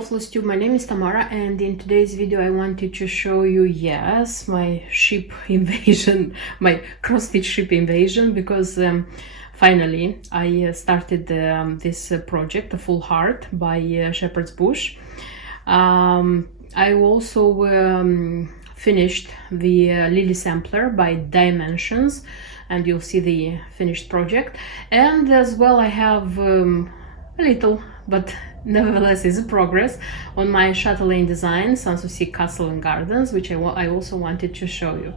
Hello Flosstube, my name is Tamara, and in today's video I wanted to show you, yes, my ship invasion, my cross-stitch ship invasion, because finally I started this project, A Full Heart by Shepherd's Bush. I also finished the Lily Sampler by Dimensions, and you'll see the finished project. And as well I have a little, but nevertheless is a progress on my Chatelaine design, Sanssouci Castle and Gardens, which I also wanted to show you.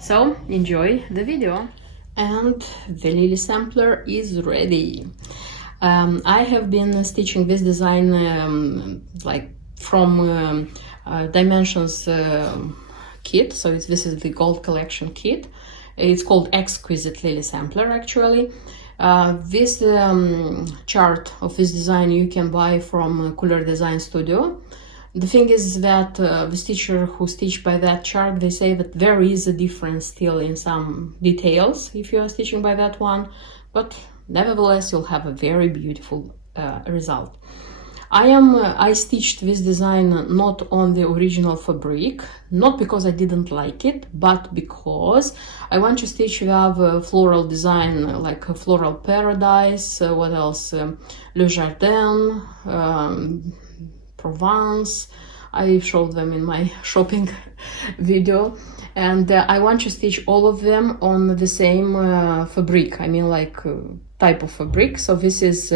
So enjoy the video. And the Lily Sampler is ready. I have been stitching this design like from Dimensions kit, so this is the gold collection kit. It's called Exquisite Lily Sampler actually. This chart of this design you can buy from Cooler Design Studio. The thing is that the stitcher who stitched by that chart, they say that there is a difference still in some details if you are stitching by that one, but nevertheless you'll have a very beautiful result. I stitched this design not on the original fabric, not because I didn't like it, but because I want to stitch a floral design, like a floral paradise, what else, Le Jardin, Provence. I showed them in my shopping video, and I want to stitch all of them on the same fabric, I mean like type of fabric. So this is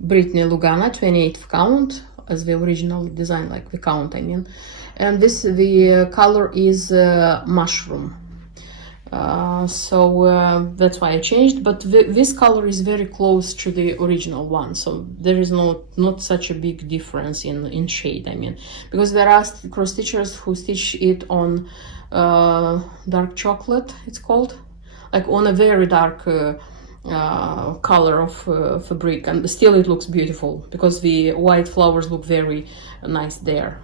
Brittany Lugana 28th count as the original design, like the count I mean, and the color is mushroom. So that's why I changed, but this color is very close to the original one, so there is not such a big difference in shade, I mean, because there are cross stitchers who stitch it on dark chocolate, it's called, like on a very dark color of fabric, and still it looks beautiful because the white flowers look very nice there.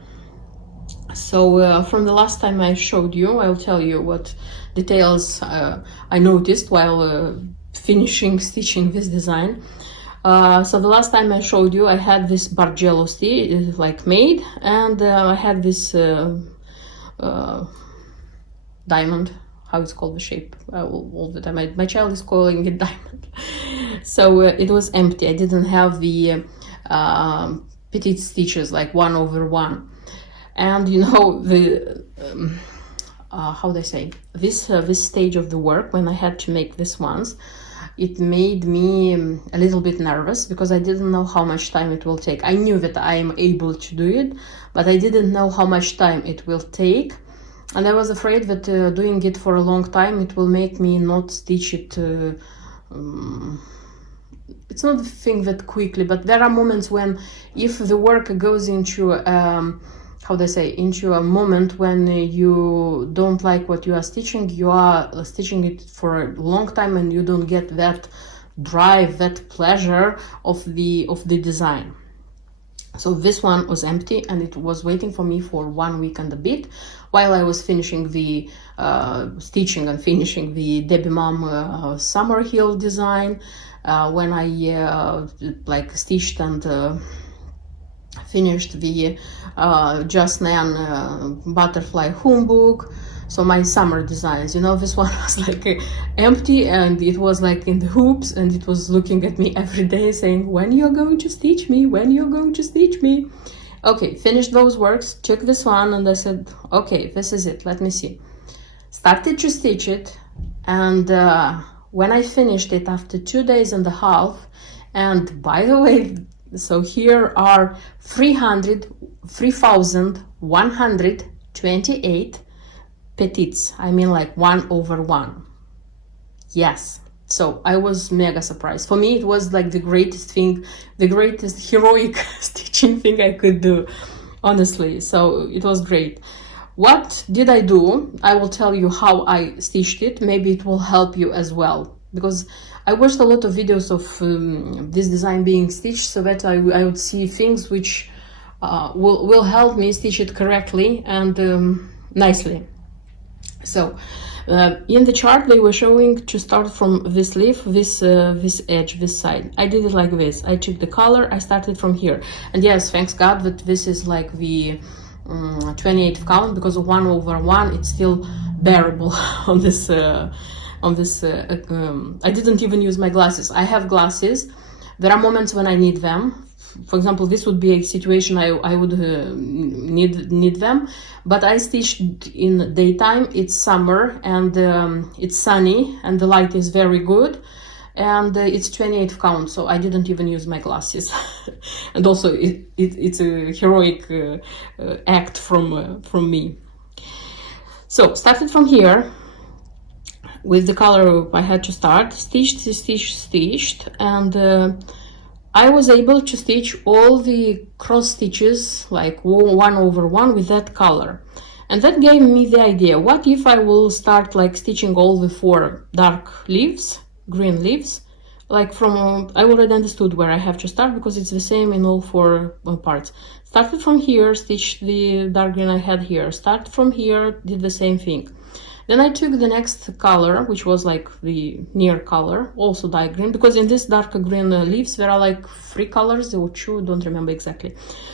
So from the last time I showed you, I'll tell you what details I noticed while finishing stitching this design. So the last time I showed you, I had this Bargello stitch like made, and I had this diamond, how it's called, the shape, all the time my child is calling it diamond. So it was empty. I didn't have the petite stitches like 1/1, and you know the how do I say, this stage of the work when I had to make these ones, it made me a little bit nervous because I didn't know how much time it will take. I knew that I am able to do it, but I didn't know how much time it will take. And I was afraid that doing it for a long time, it will make me not stitch it. It's not a thing that quickly, but there are moments when, if the work goes into, how do I say, into a moment when you don't like what you are stitching, you are stitching it for a long time and you don't get that drive, that pleasure of the design. So this one was empty and it was waiting for me for 1 week and a bit while I was finishing the stitching and finishing the Debbie Mom Summer Hill design, when I like stitched and finished the Just Nan Butterfly Humbug. So my summer designs, you know, this one was like empty and it was like in the hoops, and it was looking at me every day saying, when you're going to stitch me, when you're going to stitch me. Okay, finished those works, took this one and I said, okay, this is it, let me see. Started to stitch it, and when I finished it after 2 days and a half, and by the way, so here are 3,128 petites, I mean like 1/1. Yes, so I was mega surprised. For me it was like the greatest thing, the greatest heroic stitching thing I could do, honestly. So it was great. What did I do? I will tell you how I stitched it. Maybe it will help you as well, because I watched a lot of videos of this design being stitched, so that I would see things which will help me stitch it correctly and nicely. So in the chart they were showing to start from this leaf, this edge, this side. I did it like this. I took the color, I started from here, and yes, thanks God that this is like the 28th count, because of 1/1 it's still bearable on this I didn't even use my glasses. I have glasses. There are moments when I need them. For example, this would be a situation I would need them, but I stitched in daytime. It's summer and it's sunny and the light is very good, and it's 28th count, so I didn't even use my glasses. And also it's a heroic act from me. So started from here with the color I had to start, stitched, and I was able to stitch all the cross stitches like 1/1 with that color. And that gave me the idea, what if I will start like stitching all the 4 dark leaves, green leaves, like from, I already understood where I have to start because it's the same in all 4 parts. Started from here, stitched the dark green I had here, started from here, did the same thing. Then I took the next color, which was like the near color, also dark green, because in this dark green leaves there are like 3 colors or 2, don't remember exactly.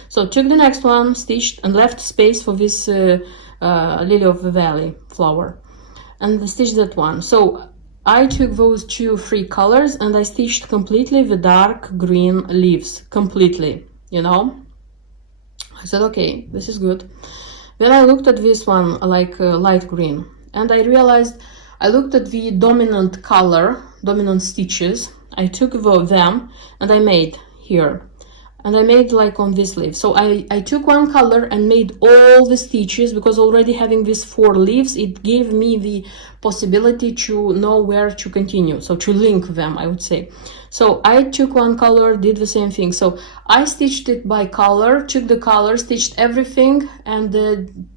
So took the next one, stitched, and left space for this lily of the valley flower, and stitched that one. So I took those 3 colors and I stitched completely the dark green leaves, completely, you know. I said, okay, this is good. Then I looked at this one, like light green. And I realized, I looked at the dominant color, dominant stitches, I took them and I made here. And I made like on this leaf. So I took one color and made all the stitches, because already having these 4 leaves, it gave me the possibility to know where to continue. So to link them, I would say. So I took one color, did the same thing. So I stitched it by color, took the color, stitched everything, and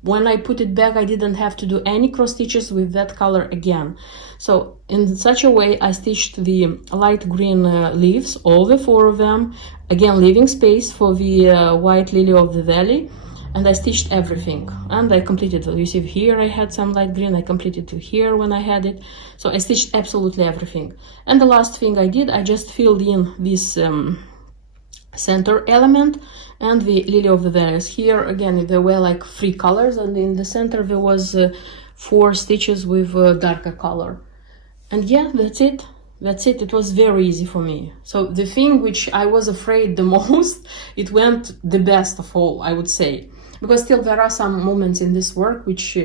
when I put it back, I didn't have to do any cross stitches with that color again. So in such a way, I stitched the light green leaves, all the 4 of them, again leaving space for the white lily of the valley, and I stitched everything, and I completed it. You see here I had some light green, I completed to here when I had it. So I stitched absolutely everything. And the last thing I did, I just filled in this center element and the lily of the valleys. Here again there were like 3 colors, and in the center there was 4 stitches with darker color. And yeah, that's it. It was very easy for me. So the thing which I was afraid the most, it went the best of all, I would say. Because still there are some moments in this work which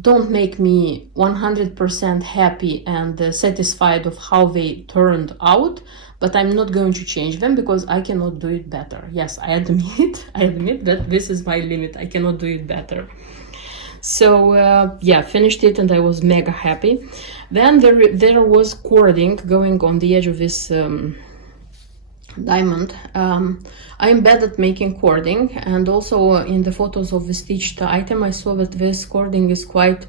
don't make me 100% happy and satisfied of how they turned out, but I'm not going to change them because I cannot do it better. Yes, I admit that this is my limit. I cannot do it better. So yeah, finished it and I was mega happy. Then there was cording going on the edge of this diamond. I'm bad at making cording, and also in the photos of the stitched item I saw that this cording is quite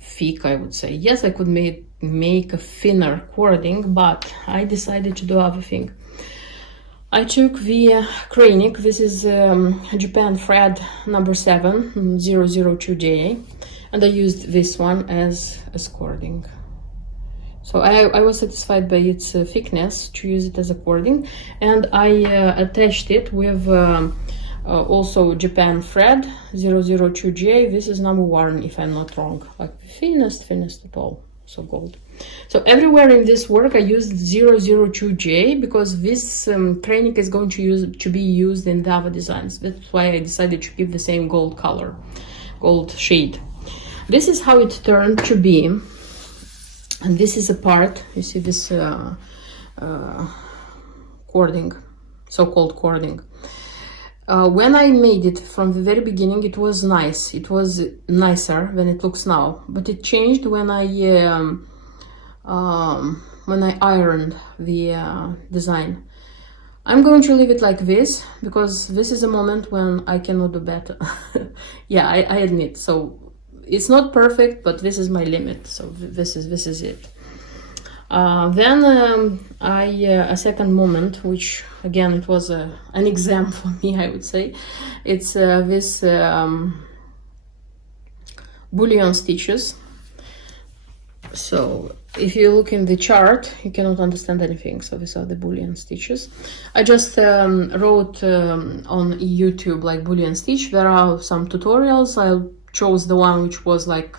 thick, I would say. Yes, I could make a thinner cording, but I decided to do other thing. I took the Chronic, this is Japan thread number 7, 002JA, and I used this one as cording. So I was satisfied by its thickness to use it as a cording, and I attached it with also Japan thread 002JA. This is number 1, if I'm not wrong, like the thinnest at all, so gold. So everywhere in this work I used 002J because this Chronic is going to be used in the other designs. That's why I decided to give the same gold color, gold shade. This is how it turned to be, and this is a part, you see this cording, so-called cording. When I made it from the very beginning, it was nice. It was nicer than it looks now, but it changed when I ironed the design. I'm going to leave it like this because this is a moment when I cannot do better. Yeah, I admit. So it's not perfect, but this is my limit. So this is it. Then a second moment, which again it was an exam for me, I would say. It's this bullion stitches. So if you look in the chart, you cannot understand anything. So these are the Boolean stitches. I just wrote on YouTube like Boolean stitch. There are some tutorials. I chose the one which was like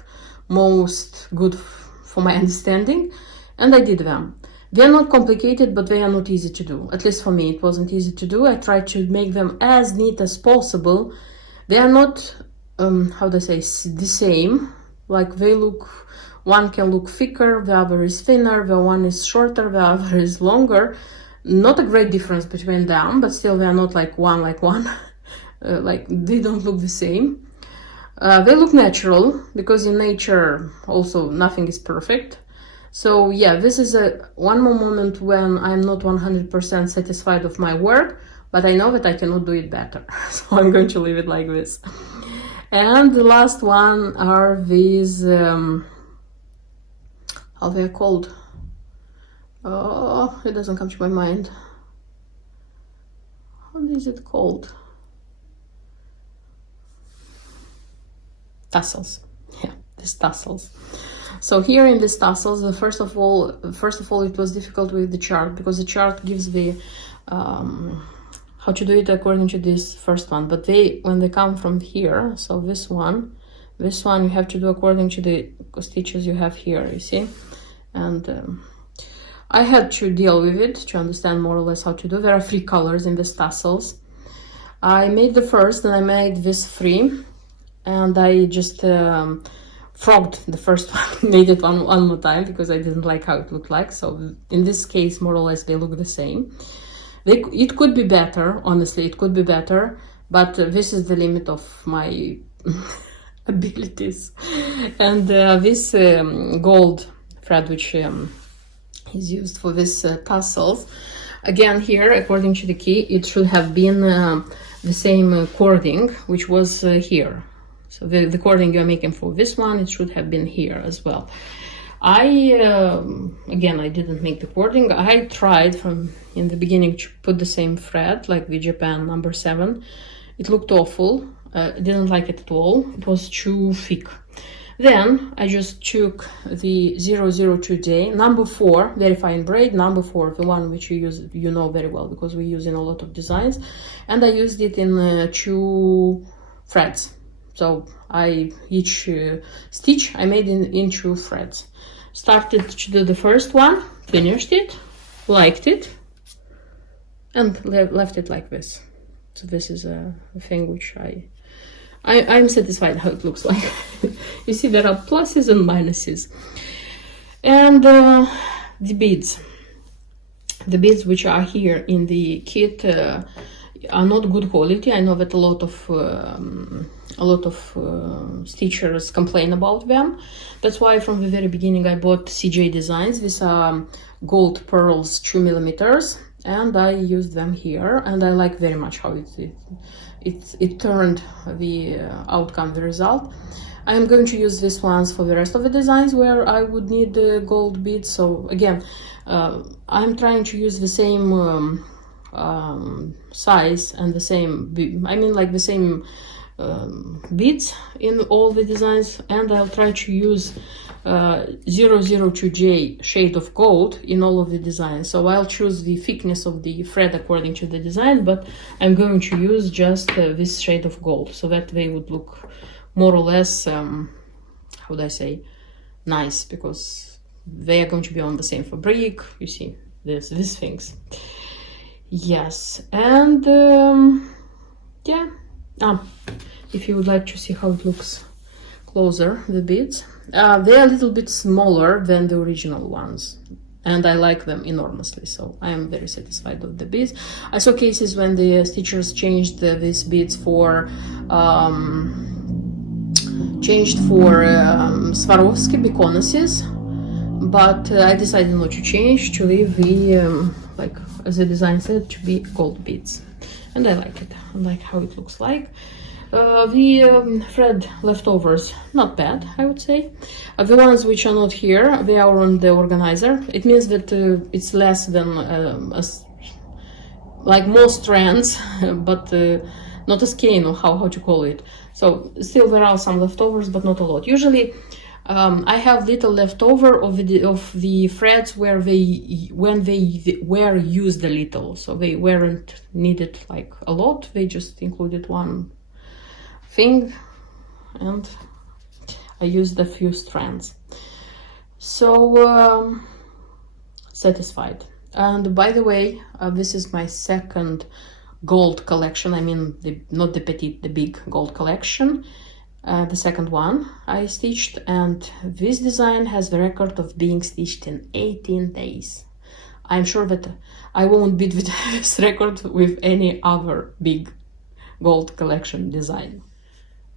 most good for my understanding, and I did them. They are not complicated, but they are not easy to do. At least for me, it wasn't easy to do. I tried to make them as neat as possible. They are not, how do I say, the same. Like they look, one can look thicker, the other is thinner, the one is shorter, the other is longer. Not a great difference between them, but still they are not like one. Like they don't look the same. They look natural, because in nature also nothing is perfect. So yeah, this is one more moment when I'm not 100% satisfied of my work, but I know that I cannot do it better. So I'm going to leave it like this. And the last one are these, how they are called? Oh, it doesn't come to my mind. How is it called? Tassels. Yeah, these tassels. So here in these tassels, first of all, it was difficult with the chart, because the chart gives the how to do it according to this first one. But when they come from here, so this one you have to do according to the stitches you have here, you see. And I had to deal with it to understand more or less how to do. There are 3 colors in these tassels. I made the first, and I made this 3, and I just frogged the first one, made it one more time, because I didn't like how it looked like. So in this case, more or less, they look the same. It could be better, honestly, it could be better, but this is the limit of my abilities. And this gold thread, which is used for this tassels, again here, according to the key, it should have been the same cording, which was here. So the cording you're making for this one, it should have been here as well. Again, I didn't make the cording. I tried from in the beginning to put the same thread, like the Japan number 7. It looked awful. I didn't like it at all. It was too thick. Then I just took the 002J, number 4, very fine braid, number 4, the one which you use, you know very well, because we use in a lot of designs, and I used it in 2 threads. So each stitch I made in 2 threads. Started to do the first one, finished it, liked it, and left it like this. So this is a thing which I'm satisfied how it looks like. You see, there are pluses and minuses. And the beads which are here in the kit are not good quality. I know that a lot of stitchers complain about them. That's why from the very beginning I bought CJ Designs. These are gold pearls 2mm, and I used them here, and I like very much how it turned the outcome, the result. I am going to use these ones for the rest of the designs where I would need gold beads. So again, I'm trying to use the same size and the same, the same beads in all the designs, and I'll try to use 002J shade of gold in all of the designs. So I'll choose the thickness of the thread according to the design, but I'm going to use just this shade of gold, so that they would look more or less, how would I say, nice, because they are going to be on the same fabric. You see, these things. Yes, and yeah. If you would like to see how it looks closer, the beads, they are a little bit smaller than the original ones, and I like them enormously, so I am very satisfied with the beads. I saw cases when the stitchers changed these beads for Swarovski Bikonosis, but I decided not to change, to leave the like as the design said, to be gold beads, and I like it. I like how it looks like. The thread leftovers, not bad, I would say. The ones which are not here, they are on the organizer. It means that it's less than like most strands, but not a skein, or how to call it. So still there are some leftovers, but not a lot. Usually I have little leftover of the threads where when they were used a little, so they weren't needed like a lot. They just included one thing, and I used a few strands. So satisfied. And by the way, this is my second gold collection. I mean, not the petite, the big gold collection. The second one I stitched, and this design has the record of being stitched in 18 days. I'm sure that I won't beat this record with any other big gold collection design.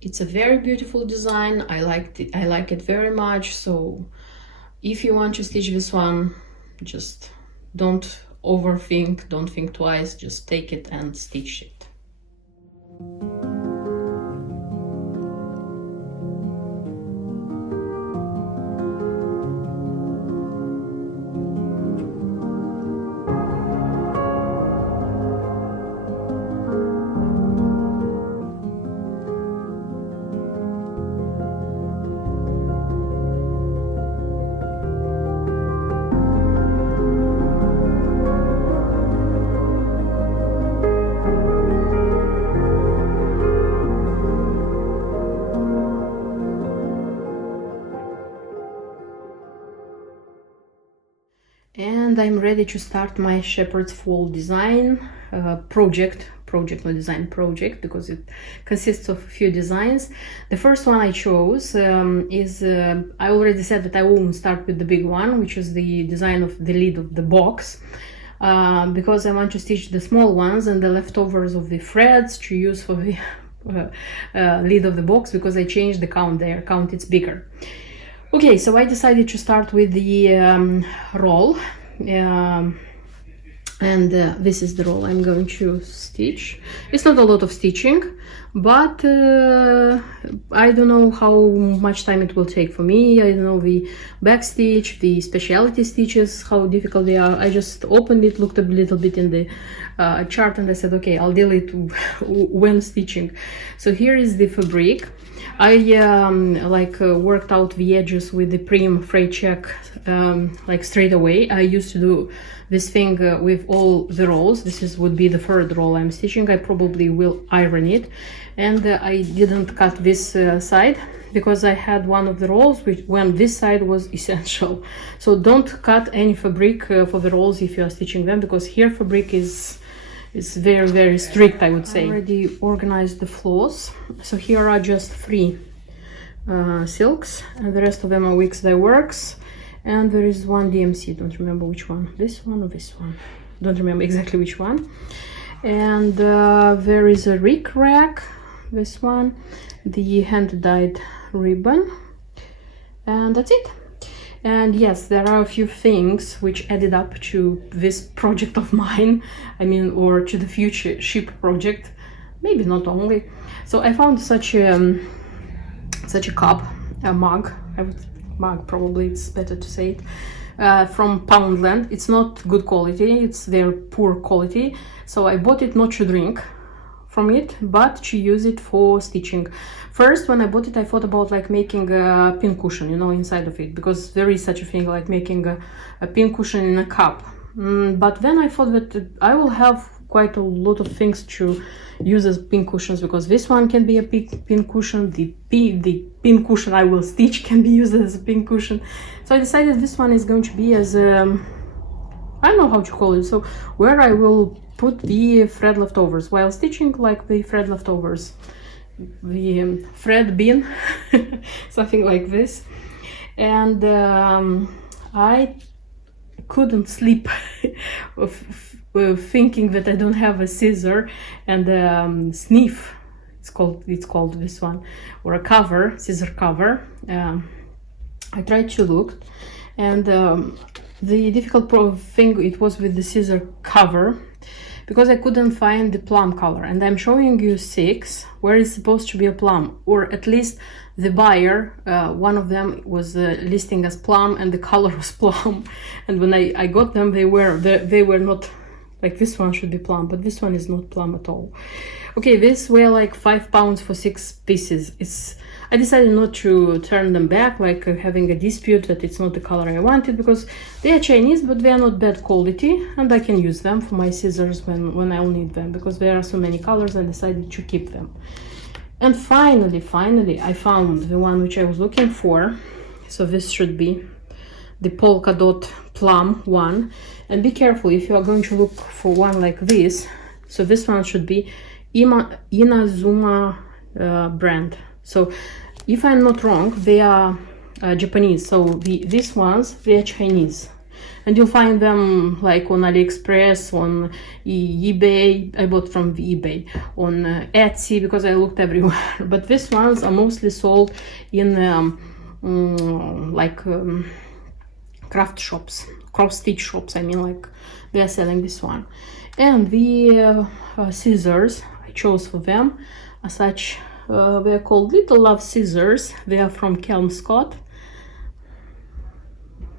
It's a very beautiful design. I like it very much. So if you want to stitch this one, just don't overthink, don't think twice, just take it and stitch it. And I'm ready to start my shepherd's fall design project, because it consists of a few designs. The first one I chose is, I already said that I won't start with the big one, which is the design of the lid of the box, because I want to stitch the small ones and the leftovers of the threads to use for the lid of the box, because I changed the count there, it's bigger. Okay, so I decided to start with the roll, and this is the roll I'm going to stitch. It's not a lot of stitching, but I don't know how much time it will take for me. I don't know the back stitch, the specialty stitches, how difficult they are. I just opened it, looked a little bit in the chart, and I said, okay, I'll deal it when stitching. So here is the fabric. I worked out the edges with the prim frayed check like straight away. I used to do this thing with all the rolls. Would be the third roll I'm stitching. I probably will iron it, and I didn't cut this side because I had one of the rolls when this side was essential. So don't cut any fabric for the rolls if you are stitching them, because here fabric is very, very strict, I would say. I already organized the floss. So here are just 3 silks, and the rest of them are Wix Dye Works. And there is one DMC, don't remember which one, this one or this one, don't remember exactly which one. And there is a Rick Rack, this one, the hand-dyed ribbon, and that's it. And yes, there are a few things which added up to this project of mine, or to the future ship project, maybe not only. So I found such a cup, a mug, probably it's better to say it, from Poundland. It's not good quality, it's very poor quality. So I bought it not to drink from it, but to use it for stitching. First, when I bought it, I thought about making a pin cushion, inside of it, because there is such a thing like making a pin cushion in a cup. But then I thought that I will have quite a lot of things to use as pin cushions, because this one can be a pin cushion, the pin cushion I will stitch can be used as a pin cushion. So I decided this one is going to be as I don't know how to call it, so where I will put the thread leftovers while stitching, like the thread leftovers, the thread bin, something like this. And I couldn't sleep thinking that I don't have a scissor and sniff, it's called this one, or a cover, scissor cover. I tried to look, and the difficult thing it was with the scissor cover, because I couldn't find the plum color, and I'm showing you 6 where it's supposed to be a plum, or at least the buyer, one of them was listing as plum and the color was plum, and when I got them, they were not Like this one should be plum, but this one is not plum at all. Okay, this were like 5 pounds for 6 pieces. I decided not to turn them back, like having a dispute that it's not the color I wanted, because they are Chinese, but they are not bad quality, and I can use them for my scissors when I'll need them, because there are so many colors. I decided to keep them. And finally, I found the one which I was looking for. So this should be the polka dot plum one. And be careful if you are going to look for one like this. So this one should be Inazuma brand. So if I'm not wrong, they are Japanese. So these ones, they are Chinese. And you'll find them like on AliExpress, on eBay. I bought from eBay, on Etsy, because I looked everywhere. But these ones are mostly sold in craft shops, cross-stitch shops. I mean, like they are selling this one. And the scissors I chose for them are such. They are called Little Love scissors. They are from Kelmscott.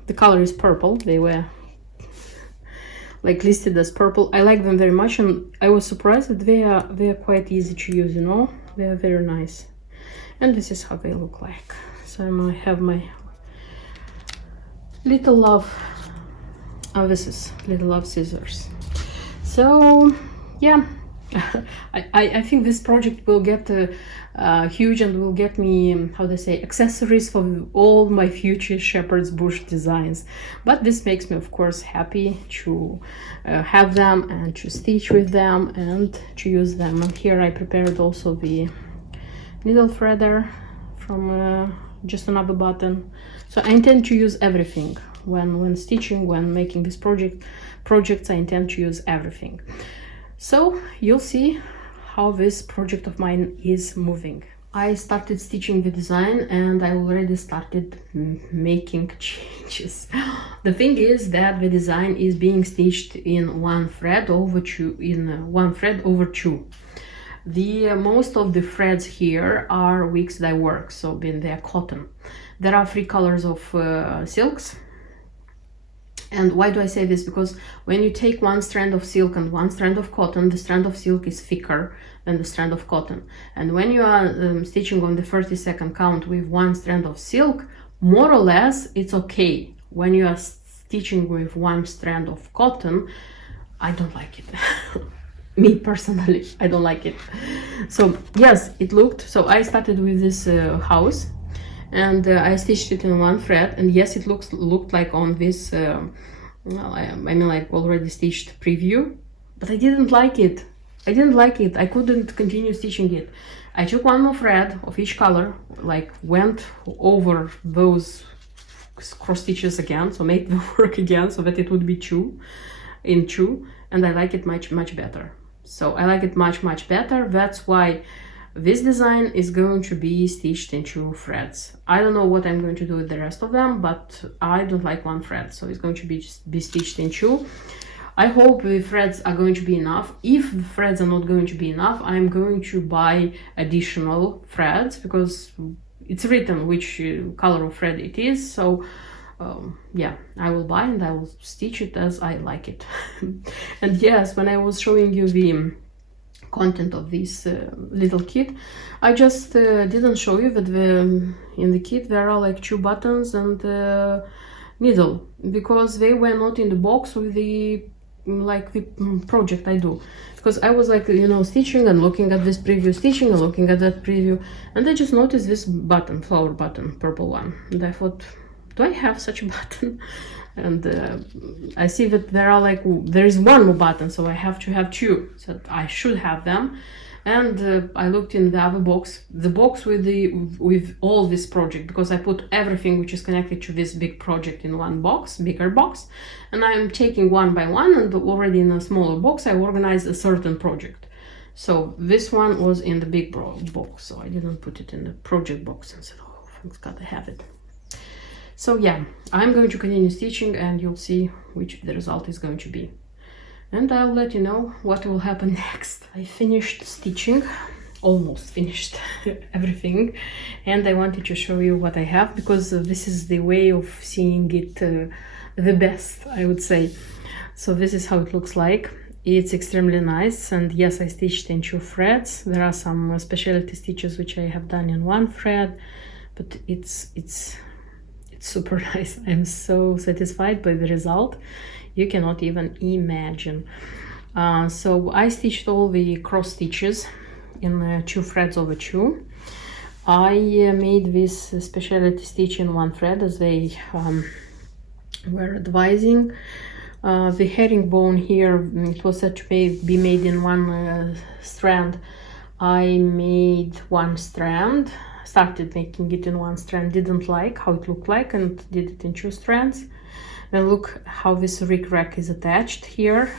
The color is purple. They were like listed as purple. I like them very much, and I was surprised that they are quite easy to use, you know. They are very nice. And this is how they look like. So I have my Little Love, this is Little Love scissors. So yeah, I think this project will get huge and will get me, how they say, accessories for all my future shepherd's bush designs. But this makes me, of course, happy to have them and to stitch with them and to use them. And here I prepared also the needle threader from just another button. So I intend to use everything when stitching, when making this projects. I intend to use everything. So you'll see how this project of mine is moving. I started stitching the design and I already started making changes. The thing is that the design is being stitched in one thread over two. The most of the threads here are weeks dye work, so they're cotton. There are 3 colors of silks. And why do I say this? Because when you take one strand of silk and one strand of cotton, the strand of silk is thicker than the strand of cotton. And when you are stitching on the 32nd count with one strand of silk, more or less it's okay. When you are stitching with one strand of cotton, I don't like it. Me personally, I don't like it. So yes, it looked, so I started with this house, and I stitched it in one thread, and yes, it looked like on this I mean like already stitched preview, but I didn't like it. I couldn't continue stitching it. I took one more thread of each color, like went over those cross stitches again, so made the work again so that it would be two, and I like it much better. So I like it much better. That's why this design is going to be stitched in 2 threads. I don't know what I'm going to do with the rest of them, but I don't like one thread, so it's going to be stitched in 2. I hope the threads are going to be enough. If the threads are not going to be enough, I'm going to buy additional threads, because it's written which color of thread it is. So yeah, I will buy and I will stitch it as I like it. And yes, when I was showing you the content of this little kit, I just didn't show you that in the kit there are like 2 buttons and needle, because they were not in the box with the project I do. Because I was like, you know, stitching and looking at this preview, stitching and looking at that preview, and I just noticed this button, flower button, purple one, and I thought, do I have such a button? And I see that there is one more button, so I have to have 2, so I should have them. And I looked in the other box, the box with all this project, because I put everything which is connected to this big project in one box, bigger box, and I'm taking one by one, and already in a smaller box I organized a certain project. So this one was in the big box, so I didn't put it in the project box and said, oh, thanks God I have it. So yeah, I'm going to continue stitching and you'll see which the result is going to be. And I'll let you know what will happen next. I finished stitching, almost finished everything, and I wanted to show you what I have, because this is the way of seeing it the best, I would say. So this is how it looks like. It's extremely nice, and yes, I stitched in 2 threads. There are some specialty stitches which I have done in 1 thread, but it's super nice. I'm so satisfied by the result. You cannot even imagine. So I stitched all the cross stitches in 2 threads over 2. I made this specialty stitch in 1 thread as they were advising. The herringbone here, it was said to be made in 1 strand. I made 1 strand, started making it in 1 strand, didn't like how it looked like, and did it in 2 strands. Then look how this rickrack is attached here.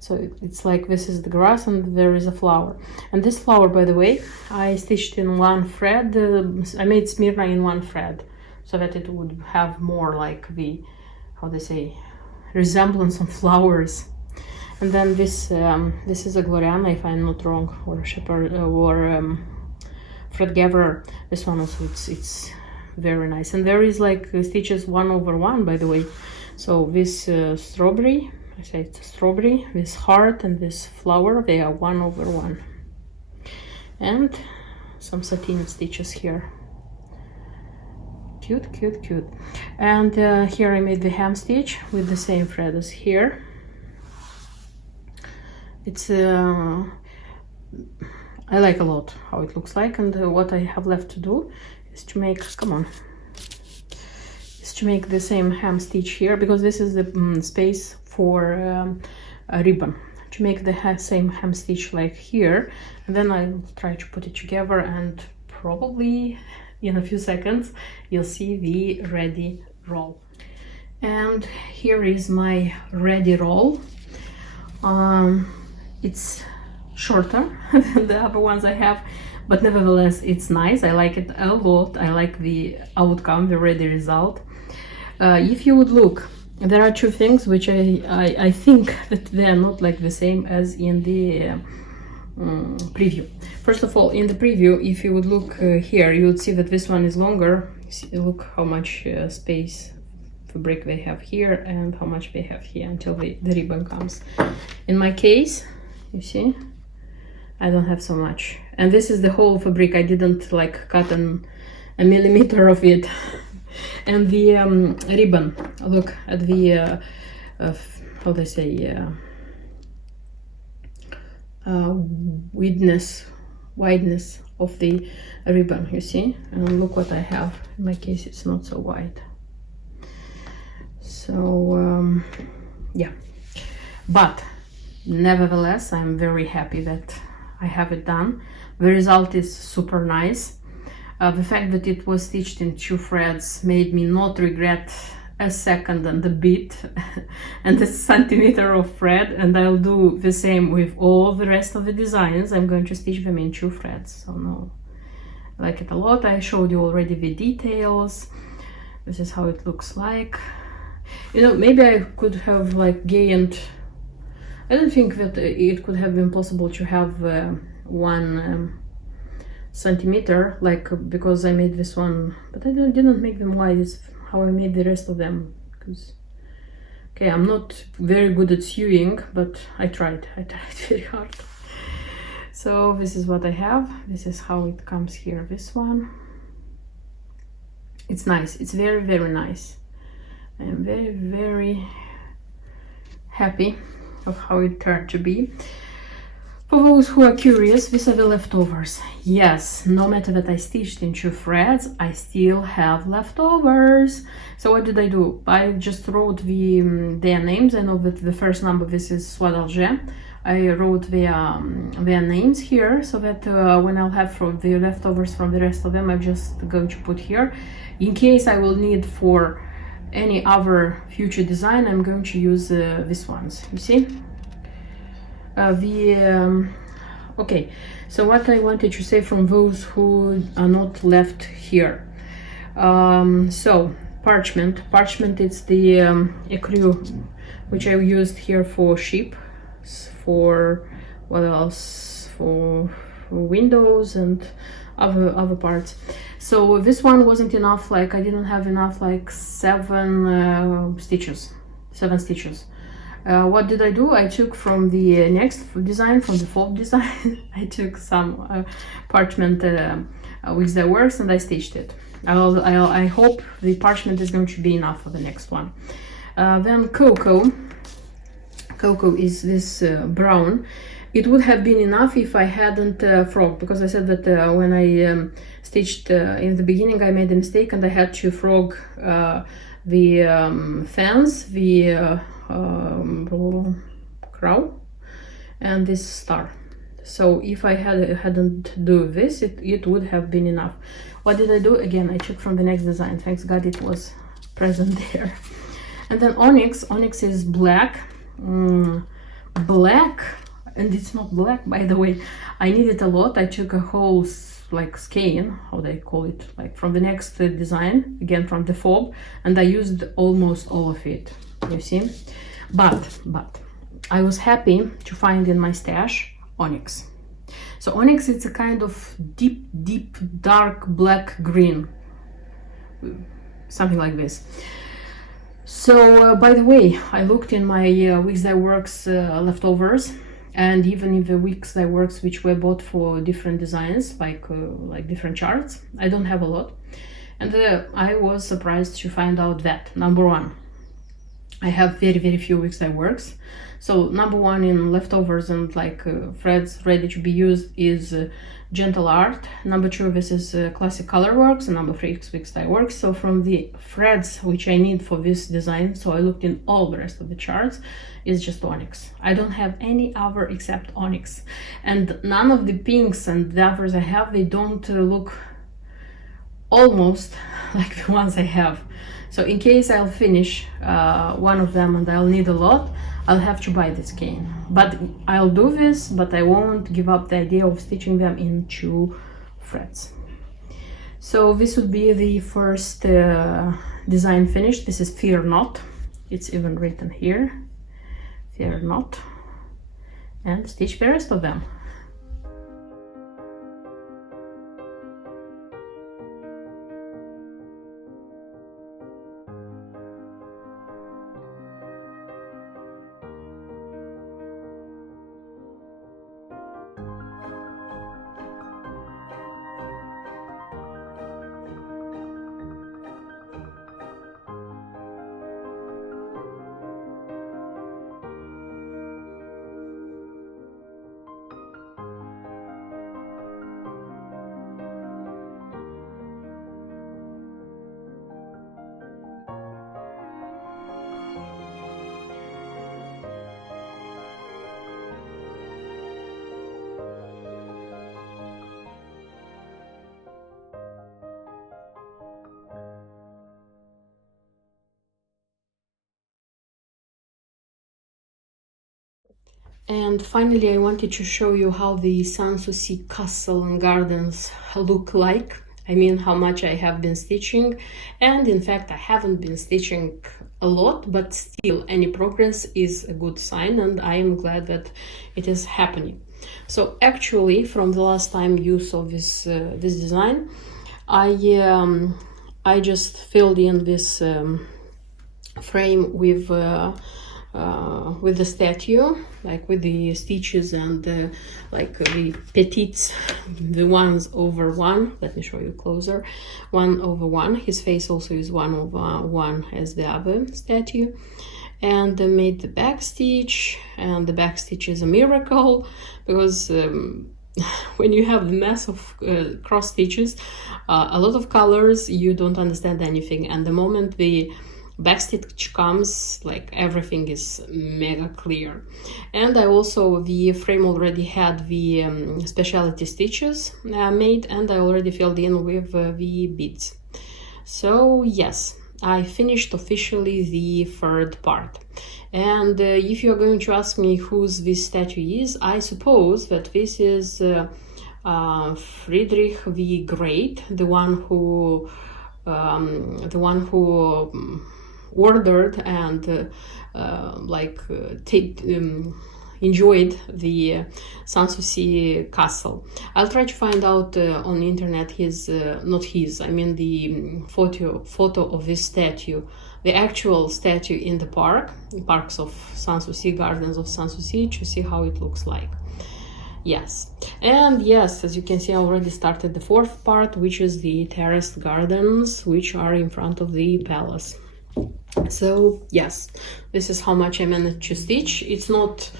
So it's like this is the grass and there is a flower. And this flower, by the way, I stitched in 1 thread. I made Smyrna in 1 thread so that it would have more like the, how they say, resemblance on flowers. And then this is a Gloriana, if I'm not wrong, or shepherd or thread gatherer. This one also, it's very nice. And there is like stitches 1 over 1, by the way. So this strawberry, I say it's a strawberry, this heart and this flower, they are 1 over 1. And some satin stitches here. Cute, cute, cute. And here I made the hem stitch with the same thread as here. It's I like a lot how it looks like, and what I have left to do is to make, come on, is to make the same hem stitch here, because this is the space for a ribbon. To make the same hem stitch like here, and then I'll try to put it together, and probably in a few seconds you'll see the ready roll. And here is my ready roll. It's shorter than the other ones I have, but nevertheless it's nice. I like it a lot. I like the outcome, the ready result. If you would look, there are 2 things which I think that they are not like the same as in the preview. First of all, in the preview, if you would look here, you would see that this one is longer. See, look how much space fabric they have here and how much they have here until the ribbon comes. In my case, you see, I don't have so much, and this is the whole fabric. I didn't like cut a millimeter of it. And the ribbon, look at the how they say, wideness of the ribbon, you see. And look what I have. In my case it's not so wide, so yeah, but nevertheless I'm very happy that I have it done. The result is super nice. The fact that it was stitched in 2 threads made me not regret a second and a bit and a centimeter of thread, and I'll do the same with all the rest of the designs. I'm going to stitch them in 2 threads, so no, I like it a lot. I showed you already the details. This is how it looks like. You know, maybe I could have like gained, I don't think that it could have been possible to have 1 centimeter, like, because I made this one, but I didn't make them wide. It's how I made the rest of them, because okay, I'm not very good at sewing, but I tried very hard. So this is what I have. This is how it comes here. This one, it's nice. It's very, very nice. I am very, very happy of how it turned to be. For those who are curious, these are the leftovers. Yes, no matter that I stitched in 2 threads, I still have leftovers. So what did I do? I just wrote their names. I know that the first number, this is Soie d'Alger. I wrote their names here, so that when I'll have from the leftovers from the rest of them, I'm just going to put here. In case I will need for any other future design, I'm going to use these ones, you see? Okay, so what I wanted to say from those who are not left here. So parchment, it's the ecru which I used here for sheep, for what else, for windows and other parts. So this one wasn't enough, like I didn't have enough, like 7 stitches. What did I do? I took from the next design, from the fold design, I took some parchment with the works and I stitched it. I hope the parchment is going to be enough for the next one. Then cocoa is this brown. It would have been enough if I hadn't frog, because I said that when I stitched in the beginning I made a mistake and I had to frog the fence, the crow and this star. So if I hadn't do this, it would have been enough. What did I do? Again, I took from the next design. Thanks God it was present there. And then onyx is black. Black, and it's not black, by the way. I needed a lot. I took a whole like skein, how they call it, like from the next design, again from the fob, and I used almost all of it, you see. But I was happy to find in my stash onyx. So onyx, it's a kind of deep dark black green, something like this. So by the way, I looked in my Weeks That Works leftovers, and even in the Weeks That Works which were bought for different designs, like different charts, I don't have a lot. And I was surprised to find out that, number one, I have very few Weeks That Works. So number one in leftovers and like threads ready to be used is Gentle Art. Number two, this is Classic Colorworks, and number three is Weeks That Works. So from the threads which I need for this design, so I looked in all the rest of the charts, is just onyx. I don't have any other except onyx, and none of the pinks and the others I have, they don't look almost like the ones I have. So in case I'll finish one of them and I'll need a lot, I'll have to buy this skein. But I'll do this, but I won't give up the idea of stitching them in 2 threads. So this would be the first design finished. This is Fear Not. It's even written here, Fear Not. And stitch the rest of them. And finally, I wanted to show you how the Sanssouci castle and gardens look like. I mean, how much I have been stitching. And in fact, I haven't been stitching a lot, but still any progress is a good sign, and I am glad that it is happening. So actually, from the last time you saw this design, I just filled in this frame with the statue, like with the stitches and like the petites, the ones over one. Let me show you closer. 1 over 1. His face also is 1 over 1 as the other statue. And made the back stitch, and the back stitch is a miracle, because when you have the mess of cross stitches, a lot of colors, you don't understand anything, and the moment the backstitch comes, like everything is mega clear. And I also, the frame already had the specialty stitches made, and I already filled in with the beads. So yes, I finished officially the third part. And if you're going to ask me whose this statue is, I suppose that this is Friedrich the Great, the one who ordered and enjoyed the Sanssouci castle. I'll try to find out on the internet his, not his, I mean the photo of this statue the actual statue in the parks of Sanssouci, gardens of Sanssouci, to see how it looks like. Yes, and yes, as you can see, I already started the fourth part, which is the terraced gardens, which are in front of the palace. So yes, this is how much I managed to stitch. It's not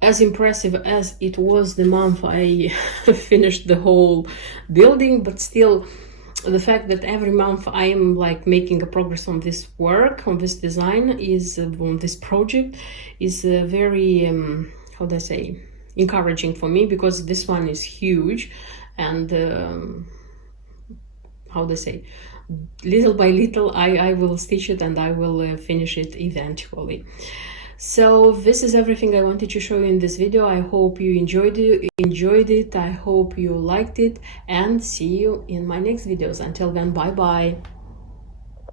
as impressive as it was the month I finished the whole building, but still, the fact that every month I am like making a progress on this work, on this design, is on this project, is very how do I say, encouraging for me, because this one is huge, and how do I say, little by little I will stitch it and I will finish it eventually. So this is everything I wanted to show you in this video. I hope you enjoyed it. I hope you liked it, and see you in my next videos. Until then, bye bye.